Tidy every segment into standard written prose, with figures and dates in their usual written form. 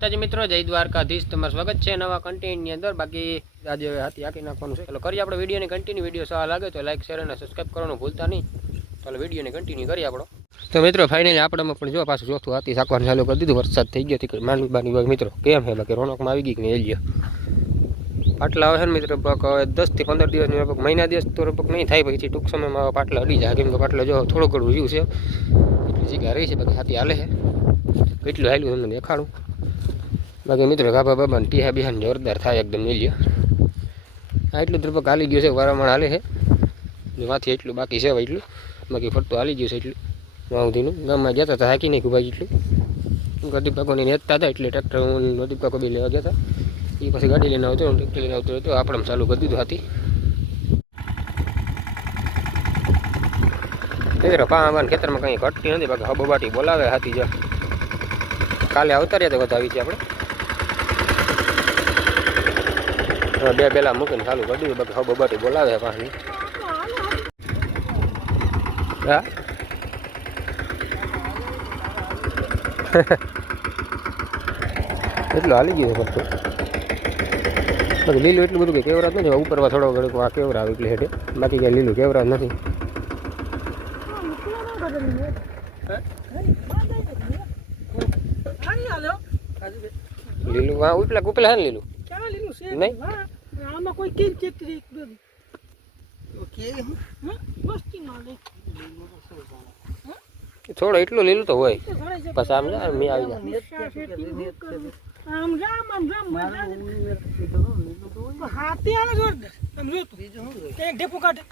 માતાજી મિત્રો, જય દ્વારકાધીશ. તમારું સ્વાગત છે નવા કન્ટેન્ટની અંદર. બાકી આજે હાથી હાકી નાખવાનું છે. ચાલો કરીએ આપણે વિડીયોની કન્ટિન્યુ. વિડીયો સારા લાગે તો લાઈક શેર અને સબસ્ક્રાઈબ કરવાનું ભૂલતા નહીં. ચાલો વિડીયોને કન્ટિન્યુ કરીએ આપણો. તો મિત્રો ફાઇનલી આપણામાં પણ જો પાછું ચોથું હાથી સાકવાનું ચાલુ કરી દીધું. વરસાદ થઈ ગયો હતી માંડવી બાની. મિત્રો કેમ છે? બાકી રોનકમાં આવી ગઈ કે નહીં એલિયો પાટલા આવે છે ને મિત્રો. 10 થી 15 દિવસની મહિના દિવસ તો નહીં થાય. પછી ટૂંક સમયમાં પાટલા અડી જાય. કેમ કે પાટલા જો થોડું ઘણું રહ્યું છે, એટલી જગ્યા રહી છે. બાકી હાથી હાલે છે. કેટલું હાલ્યું તમને દેખાડું. બાકી મિત્રો ગાભા બાબાને ટીહા બિહાન જોરદાર થાય એકદમ મિલ્યો. આ એટલું દ્રપક હાલી ગયું છે, વારામણ હાલે છે. માંથી એટલું બાકી છે એટલું. બાકી ફરતું હાલી ગયું છે એટલું. વાઉધીનું ગામમાં જતા હતા હાકી નહીં ભાઈ એટલું. ગદીપ કાકોને નેતતા હતા એટલે ટ્રેક્ટર નદીપ કાકો બી લેવા ગયા હતા. એ પછી ગાડી લઈને આવતો, ટ્રેક્ટર લઈને આવતો હતો. આપણે ચાલુ કરી દીધું હાથી. પાવાન ખેતરમાં કંઈ ઘટતી નથી. બાકી હબબાટી બોલાવે હાથી. જો કાલે આવતા રહ્યા તો વધાવી છે આપણે. બે બેલા મૂકીને ચાલુ કરી દીધું. બાકી હબબાટી બોલાવે પાછી. હા એટલું હાલી ગયું ફરતું. બાકી લીલું એટલું બધું કંઈ કેવરાજ નથી. ઉપરવા થોડો ઘડો આ કેવરા આવે એટલે હેઠે. બાકી ક્યાં લીલું કેવરાજ નથી. લીલું હા ઉપલા ઉપલા હે ને લીલું નહીં. આમાં કોઈ કેમ ચેતરી થોડો એટલું લીલું તો હોય. પછી આમ જા મેં આવી જાય. આમ જામ હાથી આલે જોરદાર. આમ જો તું એક ઢેપો કાઢે.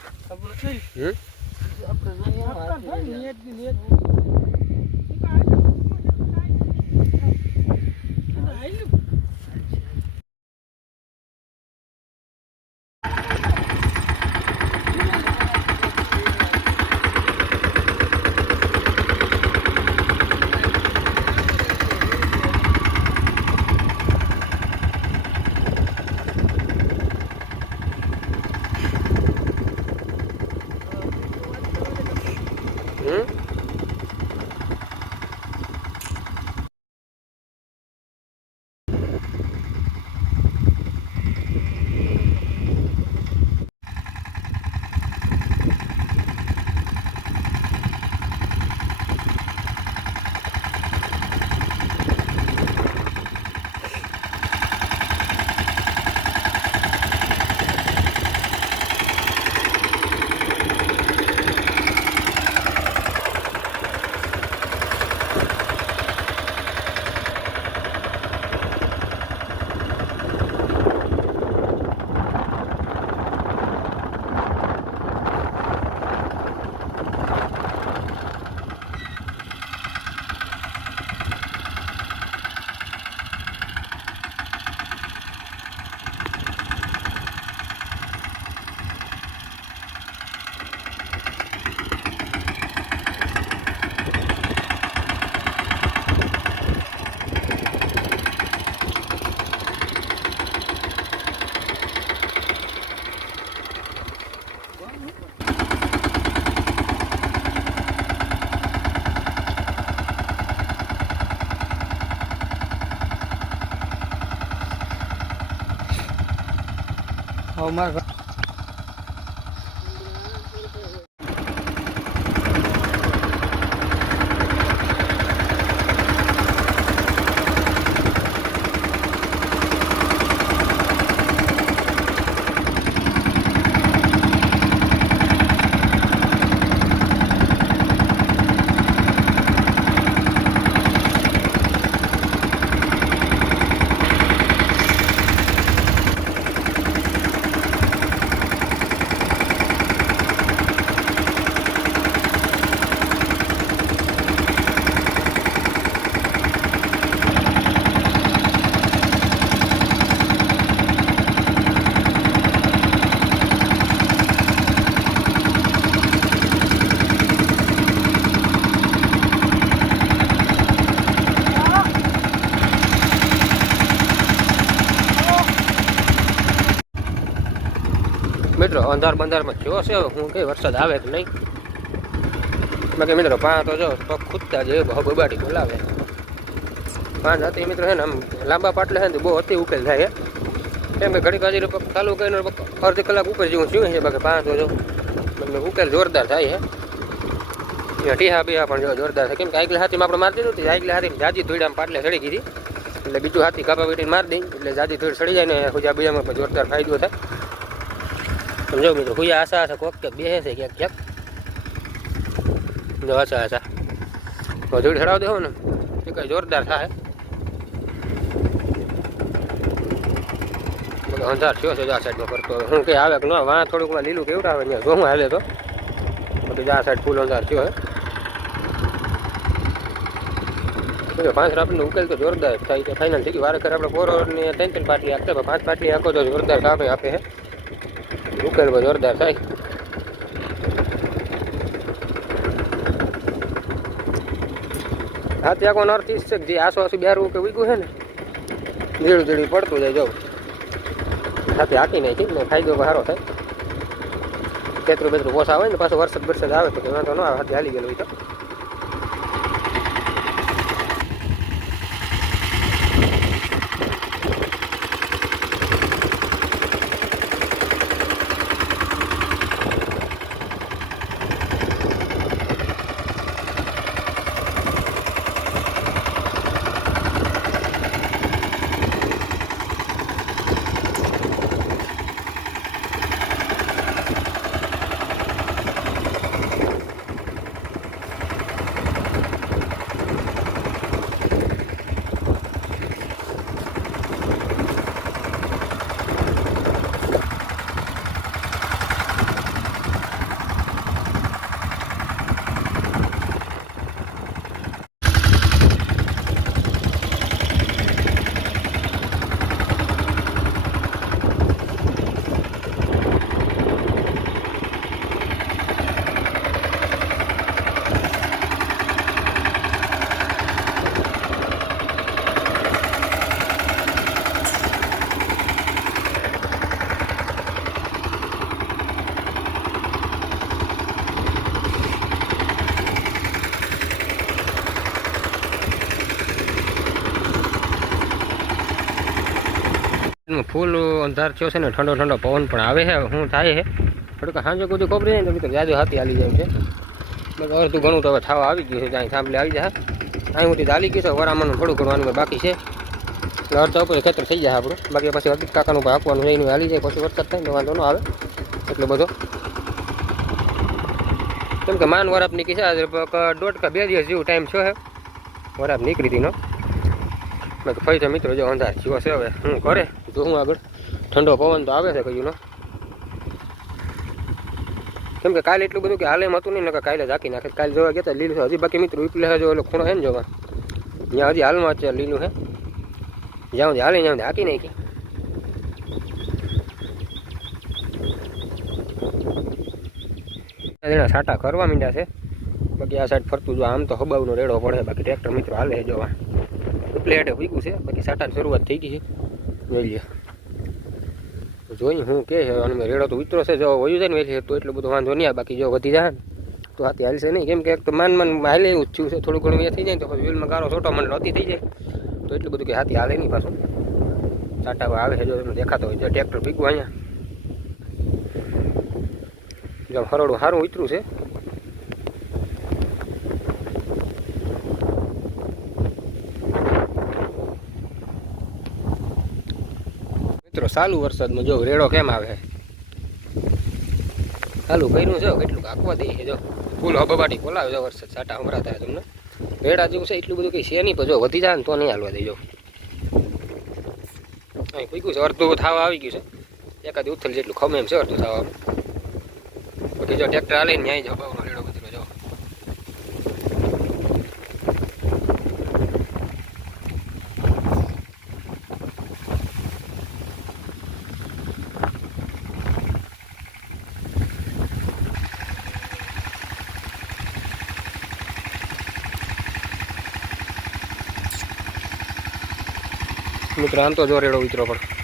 મારે મિત્રો અંધાર બંધારમાં થયો છે. હું કઈ વરસાદ આવે કે નહીં. બાકી મિત્રો પા તો જો પગ ખૂદતા જ બબાટી બોલાવે. 5 હાથી મિત્રો છે ને આમ લાંબા પાટલે છે ને બહુ અતિ ઉકેલ થાય છે કેમ કે ઘડીક હાજી ચાલુ કરીને અડધી કલાક ઉપર જેવું થયું છે બાકી 5 જો એટલે ઉકેલ જોરદાર થાય છે ટીહા બીહા પણ જો જોરદાર છે કેમ કે આગલે હાથીમાં આપણે મારી દીધું આગલે હાથીમાં જાજી ધૂળ આમ પાટલે ચડી ગઈ એટલે બીજું હાથી કાપા વીટીને મારી દઈ એટલે જાજી ધૂળ ચડી જાય ને હુજા બીજામાં પણ જોરદાર ફાયદો થાય સમજો મિત્રો હુયા આશા કોક કે બેસે છે ક્યાંક ક્યાંક જો આશા ધૂળ ચડાવી દેવો ને એ કંઈ જોરદાર થાય અંધાર થયો છે આ સાઈડમાં કરતો હું કંઈ આવે કે ન વાં થોડુંક લીલું કેવું આવે ત્યાં જો હું હાલે તો બધું આ સાઈડ ફૂલ અંધાર થયો હે 5 આપણને ઉકેલ તો જોરદાર થાય તો ફાઇનલ થઈ ગઈ વારે ખરે આપણે 4 ને 3 પાટલી આપતા 5 પાટલી આખો તો જોરદાર કાપે આપે હે ઉકેલ પણ જોરદાર થાય હાથી આખો નોર્થ ઈસ્ટ છે જે આસો બેરવું કે ઉગ્યું છે ને ધીરું ધીરું પડતું જાય જવું હાથી હાકી નાખી ને ફાયદો સારો થાય પેતરું બેતરું પોસા આવે ને પાછો વરસાદ આવે તો વાંધો ન આવે હાથી હાલી ગયેલું હોય તો ફૂલ અંધાર થયો છે ને ઠંડો ઠંડો પવન પણ આવે છે શું થાય છે થોડુંક સાંજે બધું ખબર જાય ને તો મિત્રો જાદુ હાથી હાલી જાય છે અડધું ઘણું તો હવે થવા આવી ગયું છે ત્યાં સાંભળે આવી જાય અહીં હું હાલી ગયું છે વરામાનું થોડું કરવાનું બાકી છે એટલે અડધા ઉપર ખેતર થઈ જાય આપણું બાકી પછી અર્ધિક કાકાનું પણ આપવાનું રહીને હાલી જાય પછી વરસાદ થાય તો વાંધો ન આવે એટલો બધો કેમ કે માન વરાપ નીકળી છે 1.5 કે 2 દિવસ જેવું ટાઈમ છે વરાપ નીકળી હતી નો બાકી ફરી તો મિત્રો જો અંધાર થયો છે હવે હું કરે જોઉં આગળ ઠંડો પવન તો આવે છે કયું કેમ કે કાલે એટલું બધું કે હાલ એમ હતું નહીં ને કાલે ઝાંકી નાખે કાલે જોવા ગયા લીલું છે હજી બાકી મિત્રો એટલે જો ઓલો ખૂણો છે ને જોવા ત્યાં હજી હાલમાં છે લીલું છે જ્યાં સુધી હાલે ત્યાં હાકી નાખી સાટા કરવા માંડ્યા છે બાકી આ સાઈડ ફરતું જો આમ તો હબાવનો રેડો પડે બાકી ટ્રેક્ટર મિત્રો હાલે જોવા પ્લેટ ભીગું છે બાકી સાટાની શરૂઆત થઈ ગઈ છે જોઈએ જોઈ હું કે છે અને રેડો તો ઉતરો છે જો વયું જાય ને વેચે તો એટલું બધું વાંધો નહીં બાકી જો વધી જાય તો હાથી હાલશે નહીં કેમ કે એક તો માન હાલે એવું જ થયું છે થોડું ઘણું એ થઈ જાય તો પછી વ્હીલમાં ગારો છોટો મને અતિ થઈ જાય તો એટલું બધું કે હાથી હાલે નહીં પાછું સાટા આવે છે જો તમને દેખાતો હોય જો ટ્રેક્ટર ભીગું અહીંયા જો હરોડું સારું ઉતરું છે મિત્રો ચાલુ વરસાદમાં જો રેડો કેમ આવે ચાલુ કર્યું છે કેટલું આખવા દે છે જો ફૂલ હબાબાટી બોલાવે છે વરસાદ સાટા હમણાં થાય તમને રેડા જેવું છે એટલું બધું કંઈ છે નહીં પણ જો વધી જાય ને તો નહીં હાલવા દેજો અહીં પૂગ્યું છે અડધું થવા આવી ગયું છે એકાદ ઉથલ જેટલું ખમે એમ છે અડધું થવા પછી જો ટ્રેક્ટર હાલે ને ત્યાં જ હબાવનો રેડો બધો જો મિત્રો આમ તો જો રેડો ઉતરો પણ